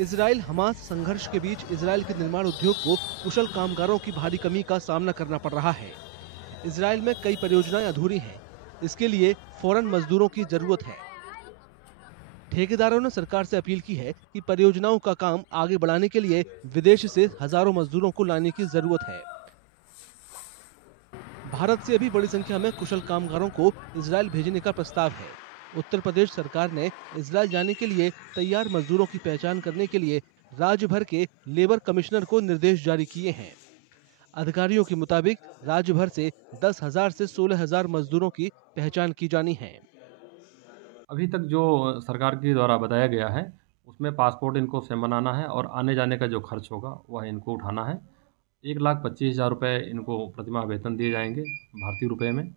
Israel Hamas संघर्ष के बीच Israel के निर्माण उद्योग को कुशल कामगारों की भारी कमी का सामना करना पड़ रहा है। इजराइल में कई परियोजनाएं अधूरी हैं। इसके लिए फौरन मजदूरों की जरूरत है। ठेकेदारों ने सरकार से अपील की है कि परियोजनाओं का काम आगे बढ़ाने के लिए विदेश से हजारों मजदूरों को लाने की जरूरत है। भारत से भी बड़ी संख्या में कुशल कामगारों को इजराइल भेजने का प्रस्ताव है। उत्तर प्रदेश सरकार ने इजराइल जाने के लिए तैयार मजदूरों की पहचान करने के लिए राज्य भर के लेबर कमिश्नर को निर्देश जारी किए हैं। अधिकारियों के मुताबिक राज्य भर से 10,000 से 16,000 मजदूरों की पहचान की जानी है। अभी तक जो सरकार के द्वारा बताया गया है, उसमें पासपोर्ट इनको स्वयं बनाना है और आने-जाने का जो खर्च होगा, वह इनको उठाना है। 1,25,000 रुपए इनको प्रतिमाह वेतन दिए जाएँगे भारतीय रुपए में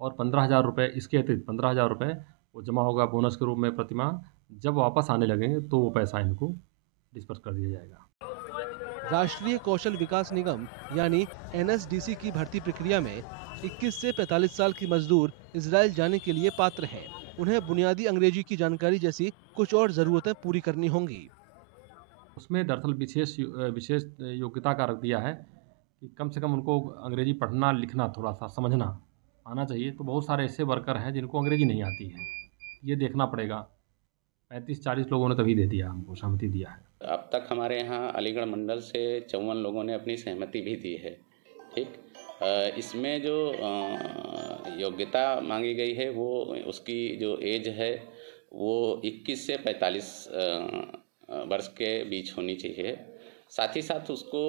और 15,000 रुपए इसके अतिरिक्त 15,000 रुपए वो जमा होगा बोनस के रूप में प्रतिमाह। जब वापस आने लगेंगे, तो वो पैसा इनको डिस्बर्स कर दिया जाएगा। राष्ट्रीय कौशल विकास निगम यानी एनएसडीसी की भर्ती प्रक्रिया में 21 से 45 साल की मजदूर इजराइल जाने के लिए पात्र हैं। उन्हें बुनियादी अंग्रेजी की जानकारी जैसी कुछ और जरूरतें पूरी करनी होंगी। उसमें दरअसल विशेष योग्यता का रख दिया है कि कम से कम उनको अंग्रेजी पढ़ना, लिखना, थोड़ा-सा समझना आना चाहिए। तो बहुत सारे ऐसे वर्कर हैं जिनको अंग्रेजी नहीं आती है। ये देखना पड़ेगा। 35-40 लोगों ने तभी दे दिया, हमको सहमति दिया है। अब तक हमारे यहाँ अलीगढ़ मंडल से 54 लोगों ने अपनी सहमति भी दी है। ठीक, इसमें जो योग्यता मांगी गई है वो उसकी जो एज है वो 21 से 45 वर्ष के बीच होनी चाहिए। साथ ही साथ उसको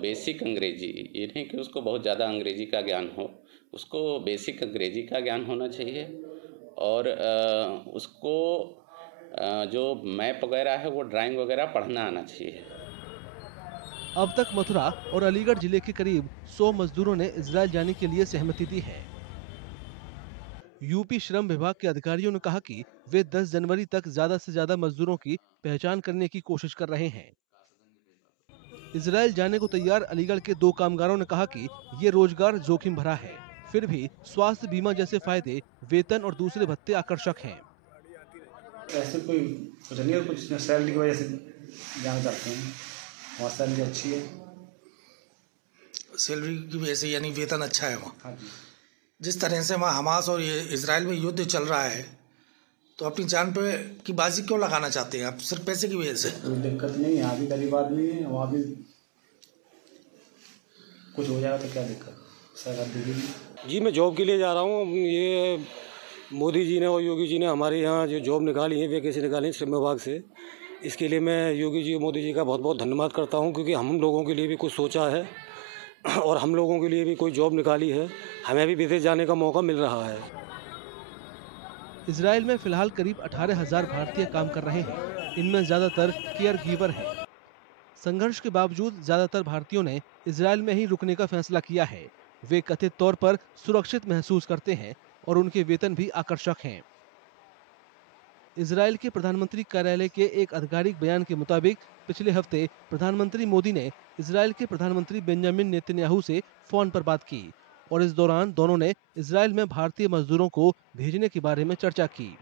बेसिक अंग्रेजी, ये नहीं कि उसको बहुत ज़्यादा अंग्रेजी का ज्ञान हो, उसको बेसिक अंग्रेजी का ज्ञान होना चाहिए और उसको जो मैप वगैरह है वो ड्राइंग वगैरह पढ़ना आना चाहिए। अब तक मथुरा और अलीगढ़ जिले के करीब 100 मजदूरों ने इजराइल जाने के लिए सहमति दी है। यूपी श्रम विभाग के अधिकारियों ने कहा कि वे 10 जनवरी तक ज्यादा से ज्यादा मजदूरों की पहचान करने की कोशिश कर रहे हैं। इजराइल जाने को तैयार अलीगढ़ के 2 कामगारों ने कहा कि ये रोजगार जोखिम भरा है, फिर भी स्वास्थ्य बीमा जैसे फायदे, वेतन और दूसरे भत्ते आकर्षक हैं। ऐसे कोई कुछ नहीं है, कुछ सैलरी की वजह से जाना चाहते हैं। वहाँ सैलरी अच्छी है। सैलरी की वजह से यानी वेतन अच्छा है वहाँ। हाँ जी। जिस तरह से वहाँ हमास और ये इजराइल में युद्ध चल रहा है, तो अपनी जान पे की बाजी क्यों लगाना चाहते हैं आप? सिर्फ पैसे की वजह से? कोई दिक्कत नहीं है, यहाँ भी गरीब आदमी है, वहाँ भी कुछ हो जाएगा तो क्या दिक्कत, सरकार देगी। जी मैं जॉब के लिए जा रहा हूँ। ये मोदी जी ने और योगी जी ने हमारे यहाँ जो जॉब निकाली है, वैकेंसी निकाली है श्रम विभाग से, इसके लिए मैं योगी जी और मोदी जी का बहुत बहुत धन्यवाद करता हूँ, क्योंकि हम लोगों के लिए भी कुछ सोचा है और हम लोगों के लिए भी कोई जॉब निकाली है। हमें भी विदेश जाने का मौका मिल रहा है। इजराइल में फिलहाल करीब 18,000 भारतीय काम कर रहे हैं। इनमें ज्यादातर केयर गिवर हैं। संघर्ष के बावजूद ज्यादातर भारतीयों ने इजराइल में ही रुकने का फैसला किया है। वे कथित तौर पर सुरक्षित महसूस करते हैं और उनके वेतन भी आकर्षक हैं। इजराइल के प्रधानमंत्री कार्यालय के एक आधिकारिक बयान के मुताबिक पिछले हफ्ते प्रधानमंत्री मोदी ने इजराइल के प्रधानमंत्री बेंजामिन नेतन्याहू से फोन पर बात की और इस दौरान दोनों ने इजराइल में भारतीय मजदूरों को भेजने के बारे में चर्चा की।